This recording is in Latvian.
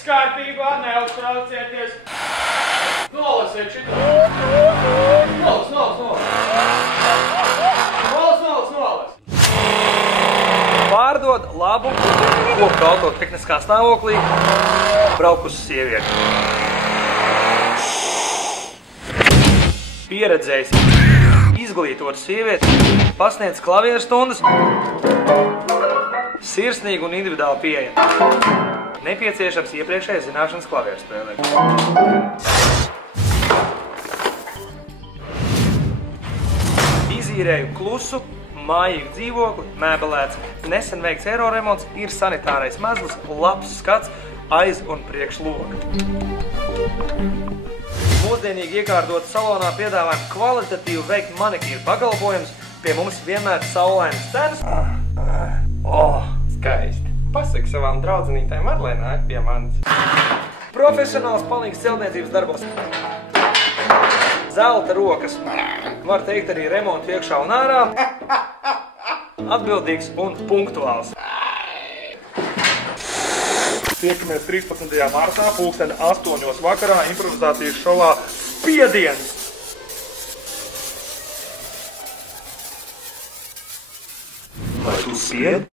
Viss kārtībā, neuztraucieties. Nolasiet šitā. Nolas. Pārdod labu, kopu auto tehniskā stāvoklī, brauk uz sievieti. Pieredzējis, izglītot sievieti, pasniedz klavieru stundas, sirsnīgi un individuāli pieejami. Nepieciešams iepriekšējas zināšanas klavieru spēlē. Izīrēju klusu, mājīgu dzīvokli, mēbelēts, nesen veikts aeroremonts, ir sanitārais mezgls, labs skats aiz un priekš loga. Mūsdienīgi iekārtot salonā piedāvājam kvalitatīvu veikt manikīru pakalpojumus, pie mums vienmēr saulainas cenas. Skaisti. Pasaki savām draudzenītēm Marlēnē nāk pie manis. Profesionāls palīgs celtniecības darbos. Zelta rokas. Var teikt arī remontu iekšā un ārā. Atbildīgs un punktuāls. Tiekamies 13. martā, 8:00 vakarā, improvizācijas šovā Spiediens! Vai tu sied?